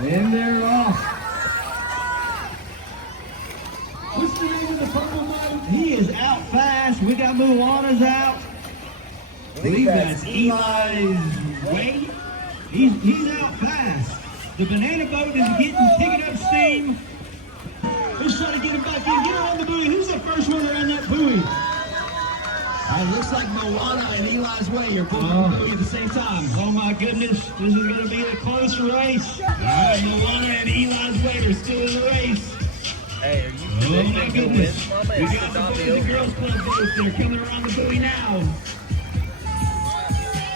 And they're off. What's the name of the purple boat? He is out fast. We got Moana's out. I believe that's Eli's Way. He's out fast. The banana boat is picking up steam. Let's try to get him back in. Get him on the buoy. Who's the first one around that buoy? It looks like Moana and Eli's Way are both on the buoy at the same time. Oh my goodness, this is going to be a close race. All right, Moana and Eli's Way are still in the race. Hey, are you my goodness. Mama? We got the girls' club boats that are coming around the buoy now.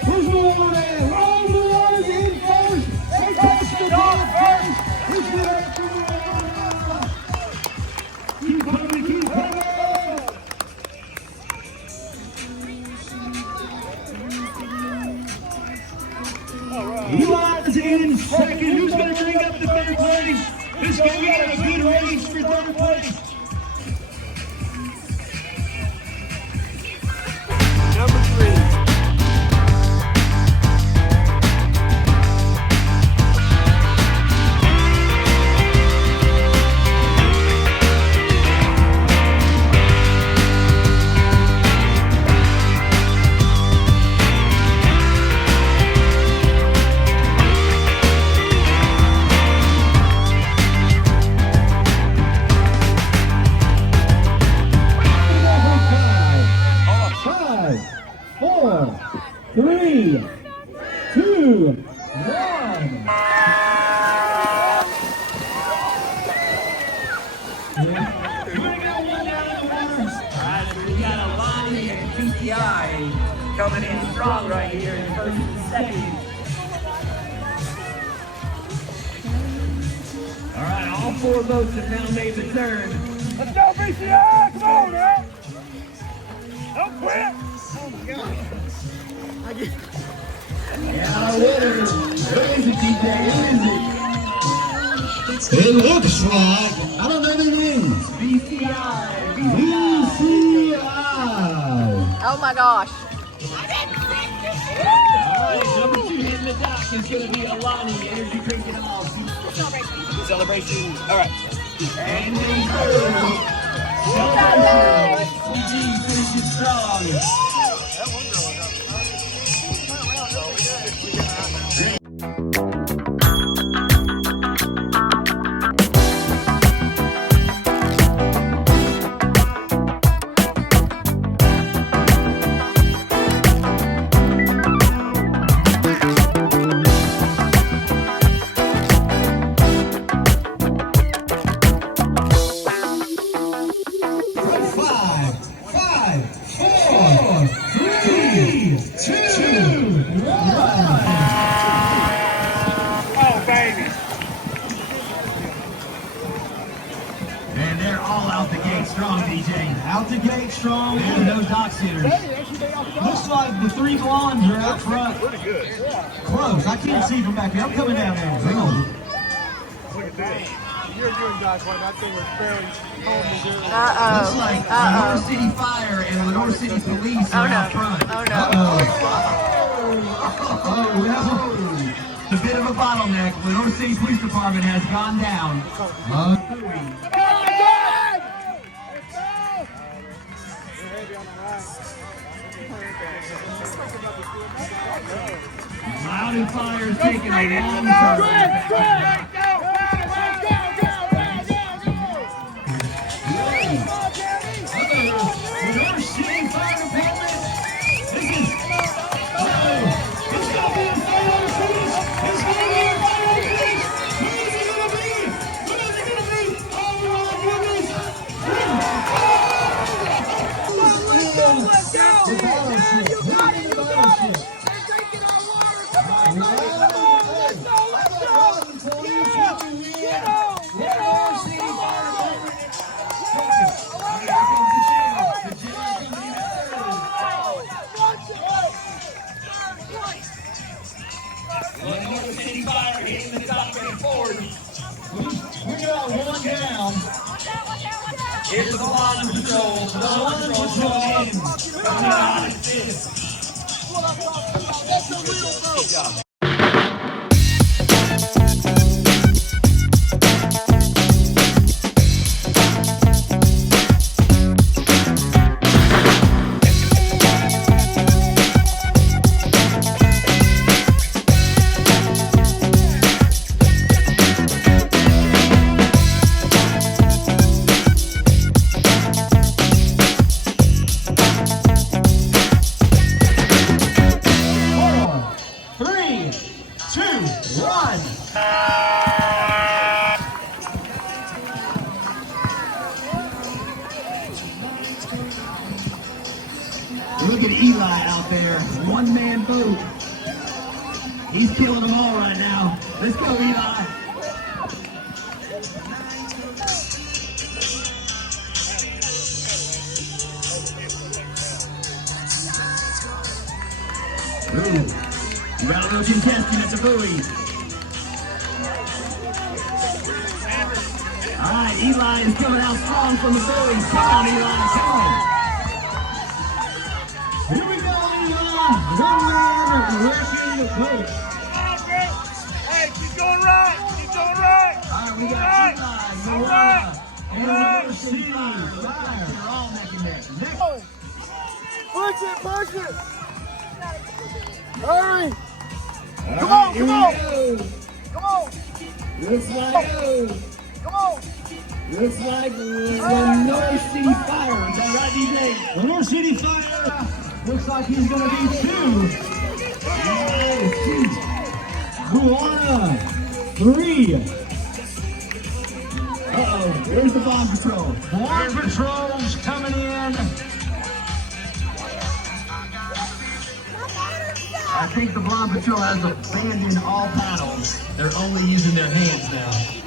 Where's Moana? Oh, Moana's in first. They touched the ball first. He's going to Moana. Keep coming, keep coming. Eli's in second. Who's going to bring up the third place? It's going to be a good race for third place. Number 3. BuCkI coming in strong right here in first and second. All right, all 4 boats have now made the turn. Let's go, BuCkI! Come on now! Don't quit! Oh my God! Yeah, winner. Where is it, DJ? Who is it? It looks like, I don't know the name. BuCkI. Oh my gosh. Alright, number 2 hitting the dock is going to be Alani, energy drink and all. Celebration. All right. And in third, CG finishes strong. And they're all out the gate strong, DJ. Out the gate strong and no dock sitters. Looks like the 3 blondes are out front. Pretty good. Close. I can't see from back here. I'm coming down there. Hang on. Look at this. You're doing guys like that thing was fairly home Missouri. Looks like Lenore City Fire and Lenore City Police are out front. Oh no. Oh, no. It's a bit of a bottleneck. Lenore City Police Department has gone down. Loud Fire is taking a long turn. Lenore City Fire Department. This is. It's going to be a final finish. It's going to be a final finish. Who is it going to be? Who is it going to be? Oh my goodness. Let's go! You got it! You got it! They're drinking our water! Come on, buddy! Come on! Let's go! Let's go! Yeah! Get on! Get on! Come on! Lenore City Fire hitting the top and forward. We got 1 down. Here's the bottom patrol. The bottom patrol in. That's a real boat! 2, 1. Look at Eli out there, one-man boat. He's killing them all right now. Let's go, Eli. Ooh, you got a little contestant at the buoy. All right, Eli is coming out strong from the buoy. Come on, Eli, come on. Here we go, Eli. One man wrecking the boat. Hey, keep going right. Keep going right. All right, we got Right. Eli, All right. and Right. we're seeing they're all neck and neck. Push it, push it. Hurry. Come All on, right, come here on. we go. Come on. Looks like, Come on. looks like the North City Fire. Is that right, DJ? The North City Fire looks like he's going to be 2. BuCkI 3. Uh-oh, where's the bomb patrol? Bomb Patrol's coming in. I think the bomb patrol has abandoned all paddles. They're only using their hands now.